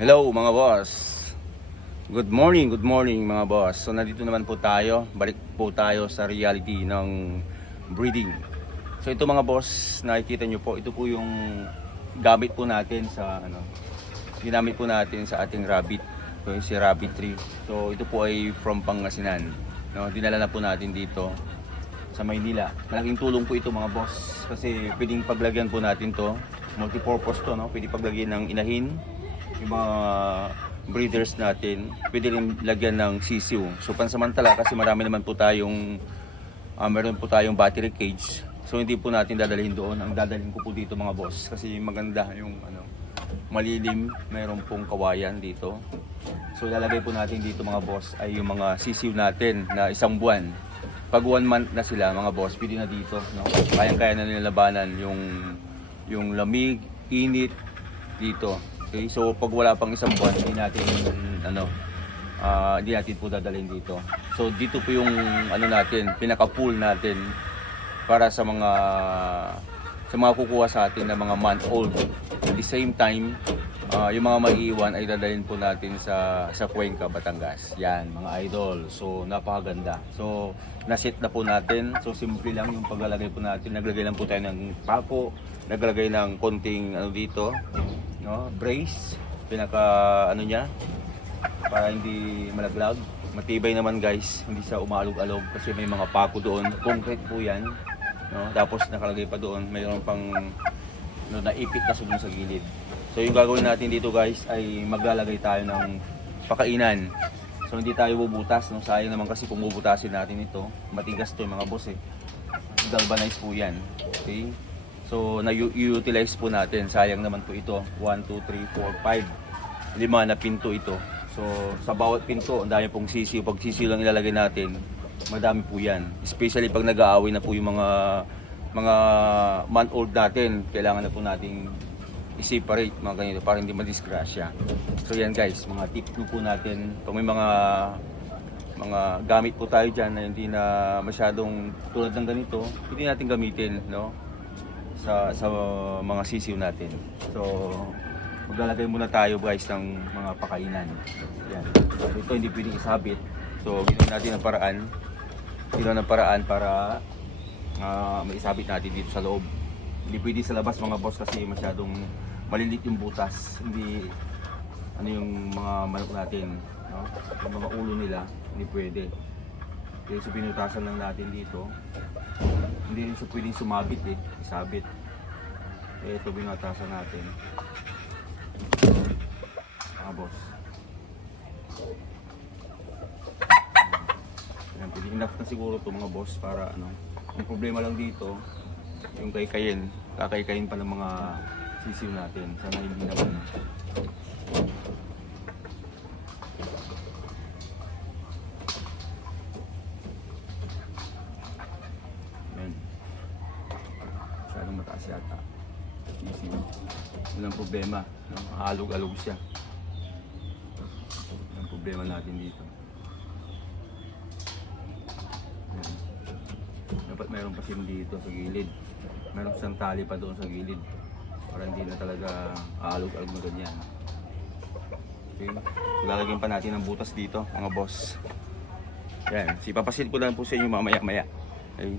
Hello mga boss. Good morning mga boss. So nandito naman po tayo. Balik po tayo sa reality ng breeding. So ito mga boss, nakikita nyo po, ito po yung gamit po natin sa ginamit po natin sa ating rabbit. So si Rabbit Tree. So ito po ay from Pangasinan. No, dinala na po natin dito sa Maynila. Malaking tulong po ito mga boss kasi pwedeng paglagyan po natin to. Multi-purpose to, no? Pwede paglagyan ng inahin, yung mga breeders natin, pwede rin lagyan ng sisiw. So pansamantala kasi marami naman po tayong meron po tayong battery cage. So hindi po natin dadalhin doon. Ang dadalhin ko po dito mga boss kasi maganda yung malilim, mayroon pong kawayan dito. So ilalagay po natin dito mga boss ay yung mga sisiw natin na isang buwan. Pag 1 month na sila mga boss, pwede na dito, no? Kayang-kaya na nilalabanan yung lamig, init dito. Okay, so pag wala pang isang buwan, hindi natin po dadalhin dito. So dito po yung natin, pinaka-pool natin para sa mga kukuha sa atin na mga month old. At the same time, yung mga maiiwan ay dadalhin po natin sa Cuenca, Batangas. Yan, mga idol. So napakaganda. So naset na po natin. So simple lang yung paglalagay po natin. Naglagay lang po tayo ng pako, naglagay ng konting dito, no, brace, niya para hindi malaglag. Matibay naman guys, hindi siya umalog-alog kasi may mga pako doon. Concrete po yan, no? Tapos nakalagay pa doon, mayroon pang naipit na doon sa gilid. So yung gagawin natin dito guys ay maglalagay tayo ng pakainan. So hindi tayo bubutas, no? Sayang naman kasi kung bubutasin natin ito, matigas to mga boss eh. Galvanize po yan. Okay? So na-utilize po natin. Sayang naman po ito. 1, 2, 3, 4, 5. 5 na pinto ito. So sa bawat pinto, ang dami pong sisiw. Pag sisiw lang ilalagay natin, madami po yan. Especially pag nag-aaway na po yung mga month old natin. Kailangan na po nating i-separate mga ganito para hindi madisgrasya. So yan guys, mga tip po natin. Kung may mga gamit po tayo dyan na hindi na masyadong tulad ng ganito, hindi natin gamitin, no? Sa mga sisiw natin. So maglalagay muna tayo guys ng mga pakainan. Yan. Ito hindi pwedeng isabit. So ginawa natin ng paraan para maisabit natin dito sa loob. Hindi pwede sa labas mga boss kasi masyadong malilit yung butas. Hindi yung mga manok natin, no? Yung mga ulo nila, hindi pwede. Kaya so pinutasan lang natin dito. Hindi rin siya pwedeng sumabit isabit. Ito binutasan natin. Mga boss. Ayan, pwede enough na siguro to mga boss para yung problema lang dito yung kakaykayin pa ng mga sisiw natin. Sana hindi naman. Ayan. Masyadong mataas yata. Sisiw. Walang problema. Alog-alog siya. Walang problema natin dito. Ayan. Dapat mayroon pa siya dito sa gilid. Mayroon siyang tali pa doon sa gilid para hindi na talaga aalog-alog na ganyan. Okay. Lalagyan pa natin ng butas dito mga boss. Yan, sipapasil ko lang po sa inyo mamaya-maya. Okay.